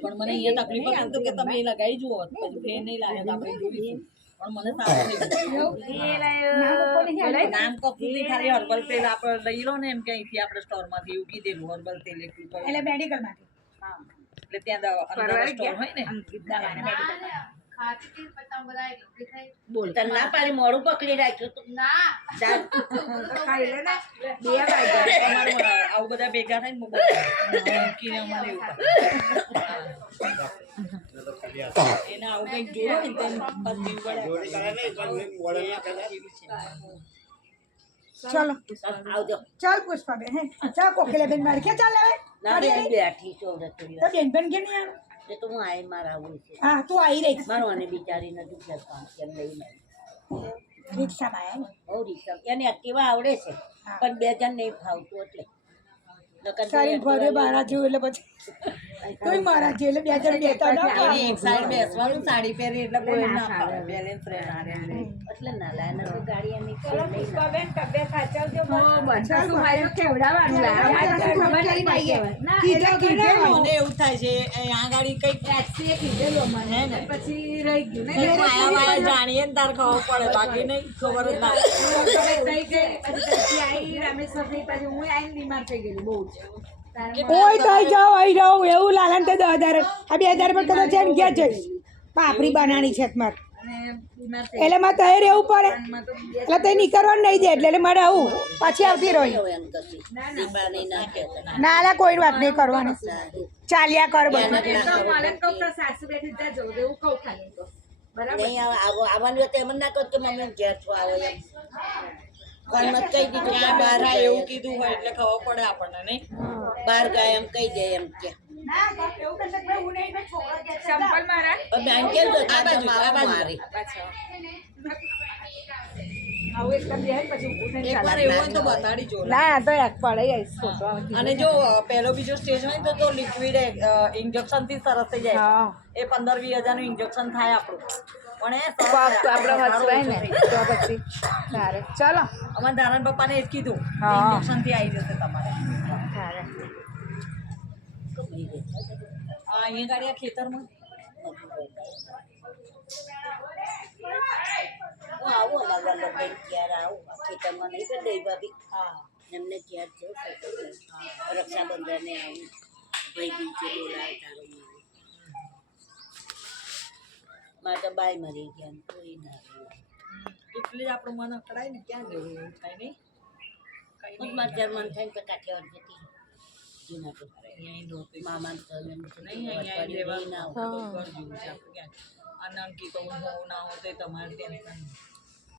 પણ મને અહીંયા તકલીફ હતી તો કે તમે એ લગાવી જુઓ પછી ફેર નહીં લાગે તો આપણે જોઈશું પણ મને સારું થઈ નામ કપૂરથી ખાલી હર્બલ તેલ આપણે લઈ લો ને એમ કે અહીંથી આપણે સ્ટોરમાંથી એવું કીધેલું હર્બલ તેલ એટલું એટલે મેડિકલ માંથી એટલે ત્યાં અંદર સ્ટોર હોય ને બોલ તને ના પાડી મોડું પકડી રાખ્યું તું ના આવું બધા ભેગા થાય ને મૂકીને અમારે એવું એને આવું કંઈક જોયું ને તેમ ચલો આવજો ચાલ પુષ્પાબેન હે ચા કોકિલાબેન મારે ક્યાં ચાલ આવે ના બેઠી છો તો બેનબેન કે નહીં આવે તે તો હું આઈ માર આવું છે હા તું આવી રહી મારો અને બિચારી નથી ઘર કામ કેમ લઈને રિક્ષામાં આવ્યા ને બહુ રિક્ષા એને એક્ટિવા આવડે છે પણ બે જણ નહીં ફાવતું એટલે સારી ઘરે મારા જેવું એટલે પછી તોય મારા જેવું એટલે બે જણ બેતા ના એની એક સાઈડ બેસવાનું સાડી પહેરી એટલે કોઈ ના ફાવે બેલેન્સ રહે એટલે ના લાય ને તો ગાડી એની ચલો પુષ્પાબેન તબિયત સાચવજો મને એવું થાય છે આ ગાડી કઈક હે ને પછી રહી ગયું ને આયા વાયા જાણીએ ને તાર ખબર પડે બાકી નહીં ખબર જ ના થઈ ગઈ પછી આવી રામેશ્વર થી પછી હું આવીને બીમાર થઈ ગયેલી બહુ જ ઓય તઈ જાવ આઈ જાવ એવું લાલન તે 10,000 આ 2,000 પર કદાચ એમ ક્યાં જઈશ પાપડી બનાણી છે માર અને બીમાર થઈ એટલે માં તઈ રહેવું પડે એટલે તઈ નીકળવાનું નહીં દે એટલે મારે આવું પાછી આવતી રહી એમ કશી દીપાની ના કહેતા ના ના કોઈ વાત નહીં કરવાની ચાલ્યા કર બધું તો મને કહું તો સાસુ બેઠી ત્યાં જવું એવું કહું ખાલી તો બરાબર નહીં આવવાનું હોય તો એમ ના કહો કે મમ્મી ઘેર છો આવો એમ કોણ મત કહી દીધું કે બહાર થાય એવું કીધું હોય એટલે ખબર પડે આપણને નહીં બહાર ગયા એમ કહી જાય એમ કે ચંપલ મારા બેન કેમ તો આ બાજુ મારી આવું એકદમ જાય પછી ઊભું થઈને એકવાર એવું હોય તો બતાડી જો ના તો એક પડે આઈસ ફોટો અને જો પહેલો બીજો સ્ટેજ હોય ને તો લિક્વિડ ઇન્જેક્શન થી સરસ થઈ જાય એ 15-20 હજારનું ઇન્જેક્શન થાય આપણું પણ એ આપણે હસવાય ને તો પછી સારે ચલો અમારા ધારણ પપ્પાને એ જ કીધું હા. ઇન્જેક્શન થી આવી જશે તમારે સારે અહીંયા ગાડી આ ખેતરમાં હું આવું અમારા લોકો ક્યારે આવું ખેતરમાં નહીં કરી દઈ ભાભી હા એમને ક્યારે જવું રક્ષાબંધને આવું ભાઈ બીજે બોલાવે તારું મારે તો બાય મરી ગયા ને કોઈ ના એટલે જ આપણું મન અકળાય ને ક્યાં જવું એવું થાય નહીં હું મારે જર્મન થઈને તો કાઠિયાવાડ જતી જૂનાગઢ અહીંયા નહોતું મામા નહીં નહીં અહીંયા રહેવાનું ઘર જેવું છે આપણે ક્યાં અને અંકિત તો હું ના હોત તો તમારે ટેન્શન